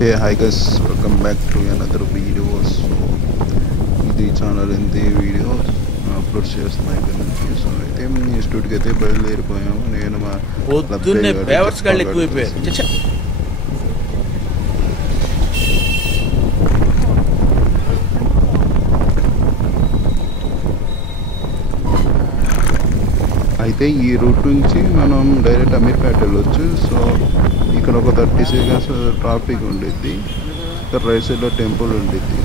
Hey, hi guys, welcome back to another video. So ఇది చాలా lengthy video upload చేస్తున్నా ఇక్కడ నుంచి. సో అయితే ఇన్స్టిట్యూట్కి అయితే బయలుదేరిపోయాము. నేను మా పొద్దున్నే బేవర్స్ గాళ్ళు ఎక్కువైపోయారు. అయితే ఈ రూట్ నుంచి మనం డైరెక్ట్ అమీర్పేట వెళ్ళొచ్చు. సో ఇక్కడ ఒక 30 సెకండ్స్ ట్రాఫిక్ ఉండిద్ది. ఇక్కడ రైట్ సైడ్లో టెంపుల్ ఉండిద్ది.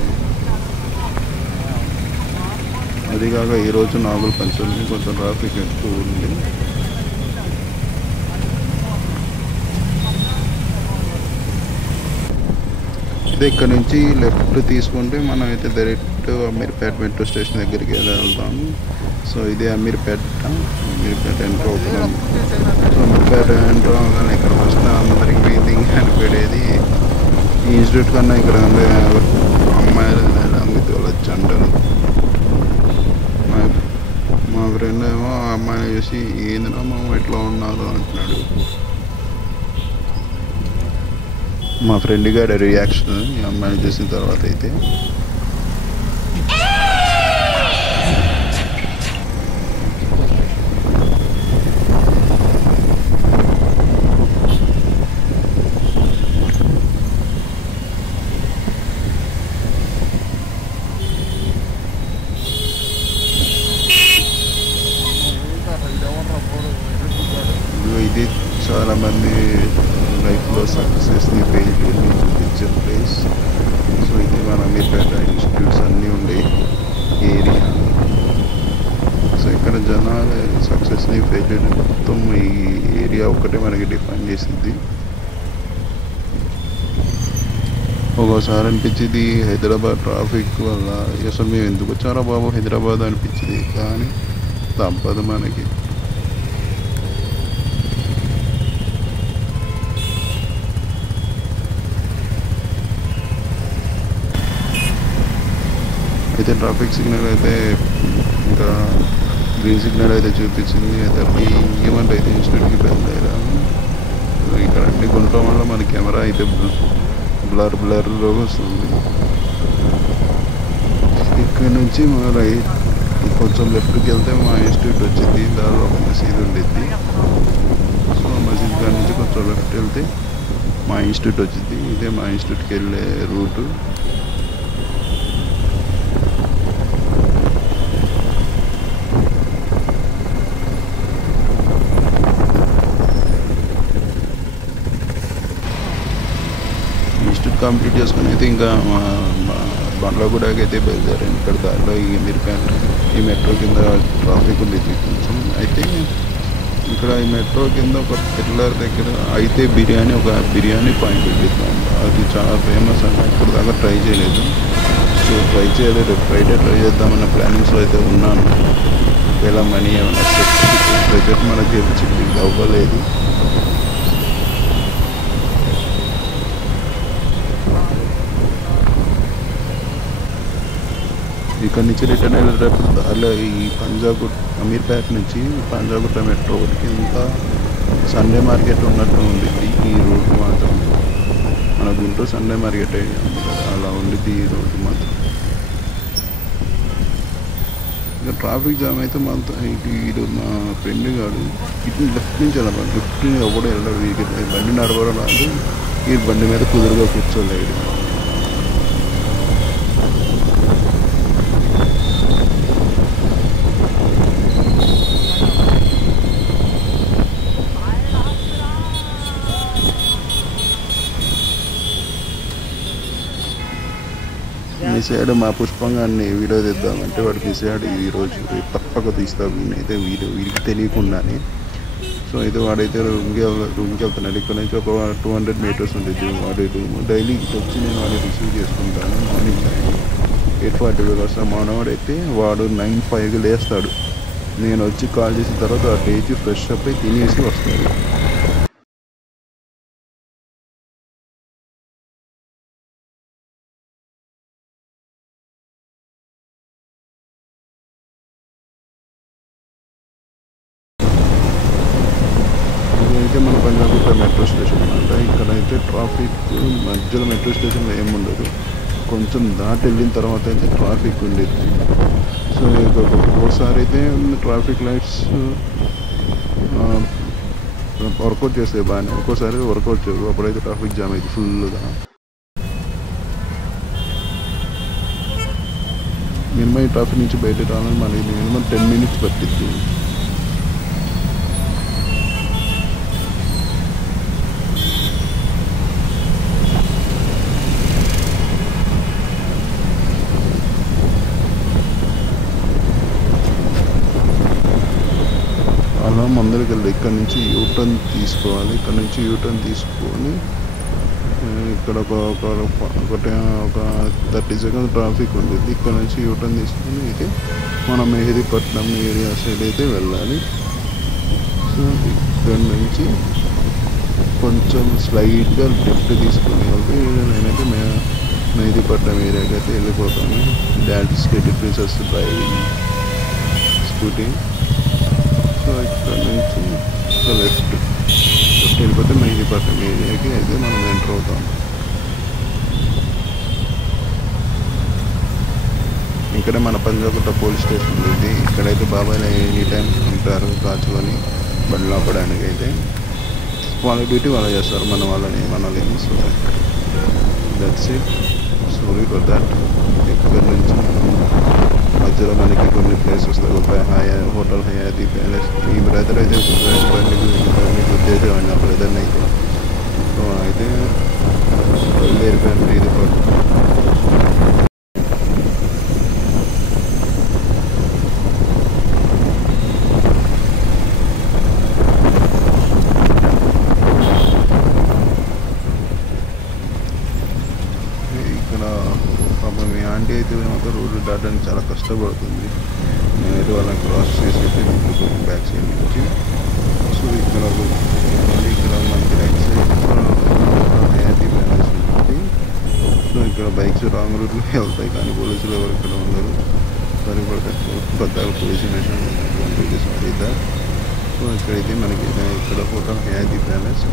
అదిగాక ఈరోజు నాగుల పంచమి, కొంచెం ట్రాఫిక్ ఎక్కువ ఉంది. అయితే ఇక్కడ నుంచి లెఫ్ట్ తీసుకుంటే మనం అయితే డైరెక్ట్ అమీర్పేట మెట్రో స్టేషన్ దగ్గరికి వెళ్తాము. సో ఇదే అమీర్పేట ఎంట్రో అవుతున్నాం. సో అమీర్పేట ఎంట్రో అవగానే ఇక్కడ ఫస్ట్ అందరికి మీటింగ్ అనిపెట్టేది ఈ ఇన్స్టిట్యూట్ కన్నా ఇక్కడ ఉండే అమ్మాయిలు అమ్మితే వచ్చి అంటారు. మా ఫ్రెండ్ ఏమో ఆ అమ్మాయిని చూసి ఏందిరా మామ ఎట్లా ఉన్నారు అంటున్నాడు. మా ఫ్రెండ్ గారి రియాక్షన్ ఈ అమ్మాయిని చూసిన తర్వాత అయితే ఇది చాలామంది లైఫ్లో సక్సెస్ని ఫెయిల్యూర్ని చూపించే ప్లేస్. సో ఇది మన అమీర్పేట ఇన్స్టిట్యూట్స్ అన్నీ ఉండే ఏరియా. సో ఇక్కడ జనాలు సక్సెస్ని ఫెయిల్యూర్ని మొత్తం ఈ ఏరియా ఒక్కటే మనకి డిఫైన్ చేసింది. ఒక్కోసారి అనిపించింది హైదరాబాద్ ట్రాఫిక్ వల్ల అసలు మేము ఎందుకు వచ్చారా బాబు హైదరాబాద్ అనిపించింది, కానీ తప్పదు మనకి. అయితే ట్రాఫిక్ సిగ్నల్ అయితే ఇంకా గ్రీన్ సిగ్నల్ అయితే చూపించింది. అయితే ఏమంటే అయితే ఇన్స్టిట్యూట్కి బయలుదేరాము. ఇక్కడ అన్ని కొనటం వల్ల మన కెమెరా అయితే బ్లర్లో వస్తుంది. ఇక్కడ నుంచి మా రైట్ కొంచెం లెఫ్ట్కి వెళ్తే మా ఇన్స్టిట్యూట్ వచ్చింది. దానిలో ఒక మసీద్ ఉండిద్ది. సో మసీద్ కాడ నుంచి కొంచెం లెఫ్ట్ వెళ్తే మా ఇన్స్టిట్యూట్ వచ్చింది. ఇదే మా ఇన్స్టిట్యూట్కి వెళ్ళే రూటు. ఇన్స్టిట్యూట్ కంప్లీట్ చేసుకుని అయితే ఇంకా బండ్లగూడకి అయితే బయలుదేరాను. ఇక్కడ దారిలో ఈ మెట్రో కింద ట్రాఫిక్ ఉంది కొంచెం. అయితే ఇక్కడ ఈ మెట్రో కింద ఒక పిల్లర్ దగ్గర అయితే ఒక బిర్యానీ పాయింట్ ఉంటుంది. అది చాలా ఫేమస్ అండి. ఇప్పుడు దాకా ట్రై చేయలేదు. సో ట్రై చేయలేదు, ఫ్రైడే ట్రై చేద్దామన్న ప్లానింగ్స్లో అయితే ఉన్నాను. ఒకవేళ మనీ ఏమైనా బడ్జెట్ మనకి అవ్వలేదు. ఇక్కడ నుంచి రిటర్న్ వెళ్ళేటప్పుడు దారిలో ఈ అమీర్పేట నుంచి పంజాగుట్ట మెట్రో ఒకటికి ఇంకా సండే మార్కెట్ ఉన్నట్టు ఉండిద్ది ఈ రోడ్డు మాత్రం. మన గుంటూరు సండే మార్కెట్ అలా ఉండిద్ది ఈ రోడ్డు మాత్రం. ఇంకా ట్రాఫిక్ జామ్ అయితే ఇటు మా ఫ్రెండ్ గాడు ఇటు లెఫ్ట్ నుంచి వెళ్ళాలి. లెఫ్ట్ ఎవడో వెళ్ళాడు. బండి నడవడం రాదు. ఈ బండి మీద కుదురుగా కూర్చోలేడు. మిస్ అయ్యాడు. మా పుష్పంగాన్ని వీడియో తీద్దామంటే వాడు మిస్ అయ్యాడు. ఈరోజు తప్పక తీస్తావు నేనైతే వీడికి తెలియకుండానే. సో అయితే వాడైతే రూమ్కి వెళ్తున్నాడు. ఇక్కడ నుంచి ఒక 200 మీటర్స్ ఉంటుంది వాడి రూమ్. డైలీ వచ్చి నేను వాడిని రిసీవ్ చేసుకుంటాను. మార్నింగ్ 8:40 వస్తాను. మానవాడైతే వాడు 9:05కి లేస్తాడు. నేను వచ్చి కాల్ చేసిన తర్వాత ఆ లేచి ఫ్రెష్ అప్ అయి తినేసి వస్తాడు. అయితే మన పంజాగుట్ట మెట్రో స్టేషన్ అనమాట. ఇక్కడైతే ట్రాఫిక్ మధ్యలో మెట్రో స్టేషన్లో ఏముండదు, కొంచెం దాటి వెళ్ళిన తర్వాత అయితే ట్రాఫిక్ ఉండేది. సో ఒక్కోసారి అయితే ట్రాఫిక్ లైట్స్ వర్కౌట్ చేస్తాయి బాగానే, ఒక్కోసారి వర్కౌట్ చేయవు, అప్పుడైతే ట్రాఫిక్ జామ్ అయింది ఫుల్గా. మినిమం ఈ ట్రాఫిక్ నుంచి బయట రావాలని మనకి మినిమం 10 minutes పట్టిద్ది. అలా ముందరికి వెళ్ళి ఇక్కడ నుంచి యూటర్న్ తీసుకోవాలి. ఇక్కడ నుంచి యూటర్న్ తీసుకొని ఇక్కడ ఒక 30 seconds ట్రాఫిక్ ఉంటుంది. ఇక్కడ నుంచి యూటర్న్ తీసుకొని అయితే మనం మెహదీపట్నం ఏరియా సైడ్ అయితే వెళ్ళాలి. సో ఇక్కడ నుంచి కొంచెం స్లైడ్గా లెఫ్ట్ తీసుకొని వెళ్తే నేనైతే మెహదీపట్నం ఏరియాకి అయితే వెళ్ళిపోతాను. Dads differences driving scooty. So ఇక్కడ నుంచి లెఫ్ట్ వెళ్ళిపోతే మెహదీపట్నం ఏరియాకి అయితే మనం ఎంటర్ అవుతాం. ఇక్కడే మన పంజాగుట్ట పోలీస్ స్టేషన్ ఉంది. ఇక్కడైతే బాబాయ్ ఎనీ టైం ఉంటారు కాచుకొని బండి ఆపడానికి. అయితే వాళ్ళ డ్యూటీ వాళ్ళు చేస్తారు, మన వాళ్ళని మనలేము. So that's it, sorry for that. ఇక్కడ నుంచి మధ్యలో మనకి కొన్ని ప్లేసెస్ హోటల్ హయాతి ప్యాలెస్. ఈ బ్రదర్ అయితే బండి గుర్తేసేవాడిని ఆ బ్రదర్ని అయితే. సో అయితే బయలుదేరిపోయాను ఇది పట్టు. పాపం మీ ఆంటీ అయితే మాత్రం రోడ్డు దాటడానికి చాలా కష్టపడుతుంది. నేనైతే వాళ్ళని క్రాస్ చేసి అయితే బ్యాక్ సైడ్ నుంచి. సో ఇక్కడ మనకి రైట్ సైడ్ హయాతి ప్యాలెస్ ఉంటుంది. సో ఇక్కడ బైక్స్ రాంగ్ రూట్లో వెళ్తాయి, కానీ పోలీసులు ఎవరు ఇక్కడ ఉండరు. సరిపడతారు కొత్తగా police station sorry that. So ఇక్కడైతే మనకి ఇక్కడ హోటల్ హయాతి ప్యాలెస్.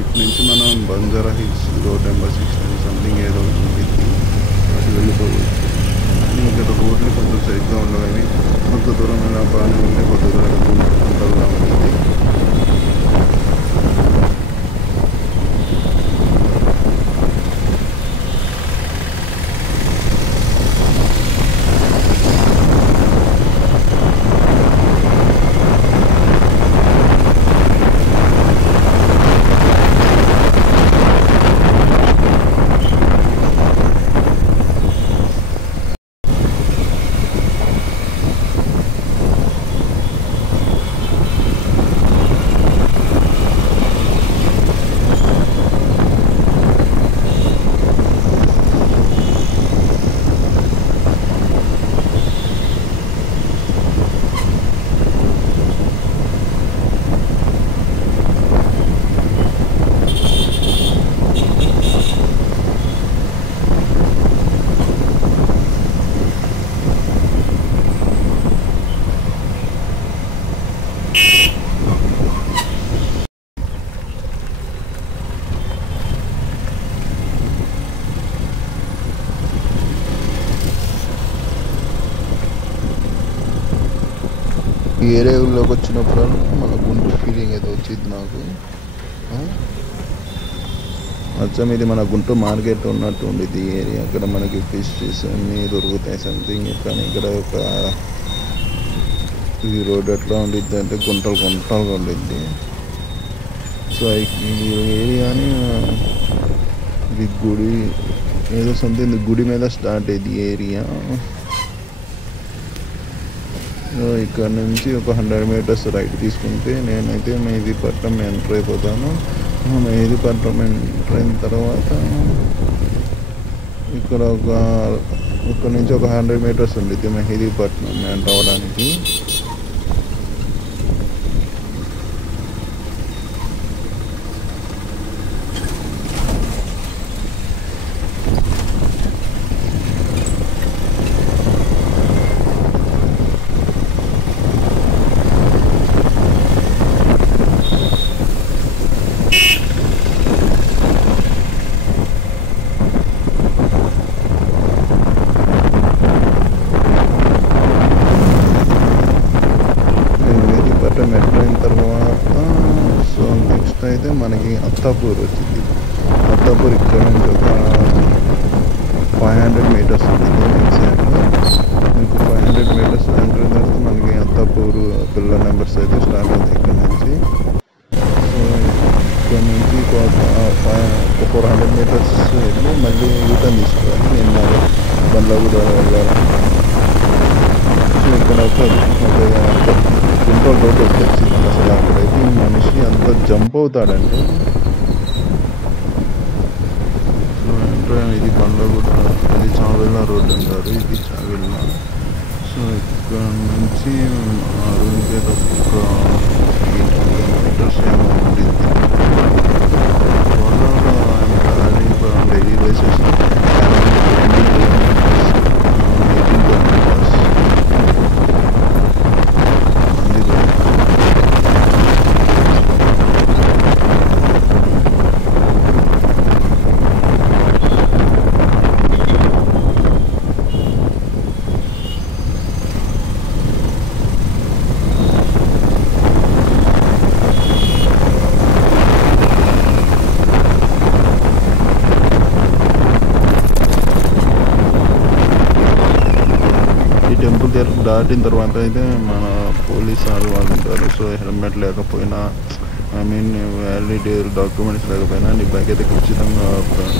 ఇటు నుంచి మనం Banjara hills road number 16 something ఏదో ఉంటుంది, అటు వెళ్ళిపోవచ్చు. కానీ ఇక్కడ రోడ్లు కొంచెం సరిగ్గా ఉండవని కొంత దూరం బాగానే ఉంటే కొంత దూరం గుంటలుగా ఉంటుంది. ఈ ఏరియాలోకి వచ్చినప్పుడు మన గుంటూరు ఫీలింగ్ అయితే వచ్చింది నాకు. అచ్చం ఇది మన గుంటూరు మార్కెట్ ఉన్నట్టు ఉండిద్ది ఈ ఏరియా. అక్కడ మనకి ఫిషెస్ అన్నీ దొరుకుతాయి సంథింగ్. కానీ ఇక్కడ ఒక ఈ రోడ్ ఎట్లా ఉండిద్ది అంటే గుంటలుగా ఉండిద్ది. సో ఈ ఏరియాని ఇది గుడి ఏదో సంథింగ్ గుడి మీద స్టార్ట్ అయ్యింది ఏరియా. ఇక్కడ నుంచి ఒక 100 meters రైట్ తీసుకుంటే నేనైతే మెహదీపట్నం ఎంటర్ అయిపోతాను. మెహదీపట్నం ఎంటర్ అయిన తర్వాత ఇక్కడ నుంచి ఒక 100 meters ఉండిద్ది మెహదీపట్నం ఎంటర్ అవ్వడానికి. అత్తాపూర్ వచ్చింది. అత్తాపూర్ ఇక్కడ నుంచి ఒక 500 మీటర్స్ ఉంటుంది ఎగ్జాక్ట్గా. మీకు 500 మీటర్స్ ఎంటర్ చేస్తే మనకి అత్తాపూర్ పిల్లర్ నెంబర్స్ అయితే స్టార్ట్ అవుతాయి ఇక్కడ నుంచి. సో ఇక్కడ నుంచి ఒక 400 మీటర్స్ వెళ్ళి మళ్ళీ యూటర్న్ తీసుకోవాలి. నేను బండ్లగూడ వెళ్ళాలనుకున్నాను. సో ఇక్కడ ఒక కుంటోల్ రోడ్ వచ్చేసింది. అసలు అక్కడైతే ఈ మనిషి అంత జంప్ అవుతాడండి. సో ఇది బండ్లగూడ, అది చావెళ్ళ రోడ్ అంటారు, ఇది చావెళ్ళ. సో ఇక్కడ నుంచి అరుణ్గేట్ ఒక 800 మీటర్స్ ఏమో ఉంటుంది. డైలీ బేసిస్ 18 కిలోమీటర్స్ టెంపుల్ దగ్గర దాటిన తర్వాత అయితే మన పోలీస్ వాళ్ళు ఉంటారు. సో హెల్మెట్ లేకపోయినా, ఐ మీన్ వ్యాలిడ్ డాక్యుమెంట్స్ లేకపోయినా నీ బైక్ అయితే ఖచ్చితంగా ఆపుతారు.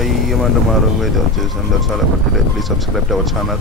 I am under Maru with our channel. Please subscribe to our channel.